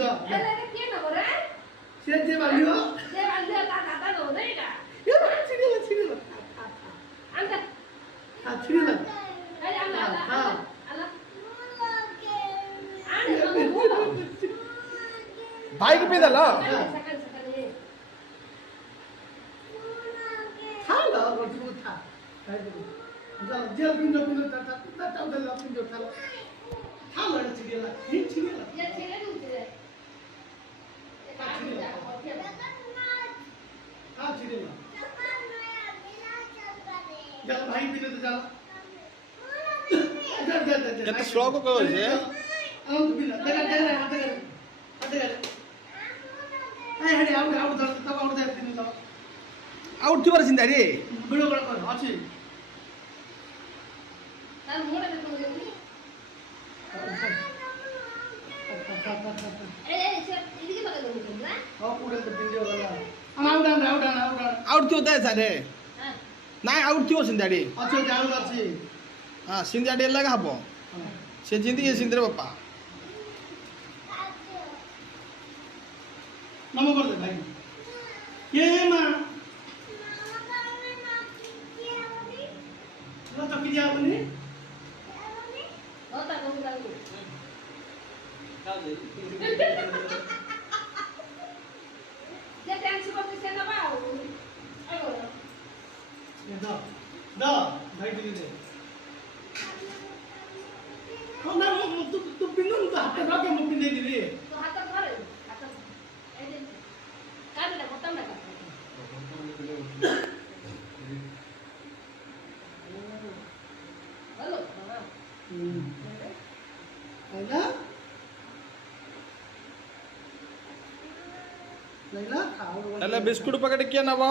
दा अरे के न हो रे से जे बांधियो ता दादा नो नहीं का ये छिड़ेला अंदर हां छिड़ेला अरे अंदर हां आने बोलो बाइक पे दला सेकंड ये था ला रोटी था जा जेल पिंजो ता उधर पिंजो था था ला छिड़ेला ये छिड़ेला ये छेले दूसरे हां छिड़ेला जा भाई पिने तो जा এত স্লো কো হইছে हम तो बिना देखा आते ए हेडी आउट तब आउट दे दिन तो আউট থিবার চিন্তা রে वीडियो कॉल कर अछि तार मोड़ में तो लेनी ए इदिके लगा दो ना हां पूरे तो वीडियो वाला हम आउट আউট থিও তাই সারে हां নাই আউট থিও চিন্তা রে अच्छा जाऊ अछि হ্যাঁ চিন্তা ডে লাগা হবো সে জিন্দি চিন্তা বাপা नमो कर दे भाई ये मां लो तो किया बनी होता को लागू ये टेंशन करते से ना बाओ आयो ये दो भाई दे हो ना तू पिनन तो हाथ रखे मु पिने दे तो हाथ धरे हाथ ए दे का बेटा खत्म ना कर हेलो हां लैला लैला खाओ তাহলে বিস্কুট প্যাকেট কে নেব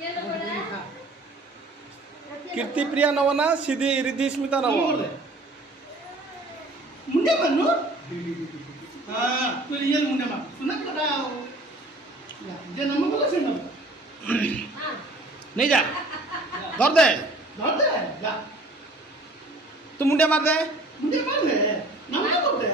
ये लो बड़ा কীর্তি প্রিয়া নেব না সিধি রিদ্ধি স্মিতা নেব मुंडे मनु हां तू रियल मुंडे मा सुना करा जे नमो बोला से नमो हां नहीं जा धर दे धर दे जा तू मुंडे मार दे मुंडे मार दे नमो कर दे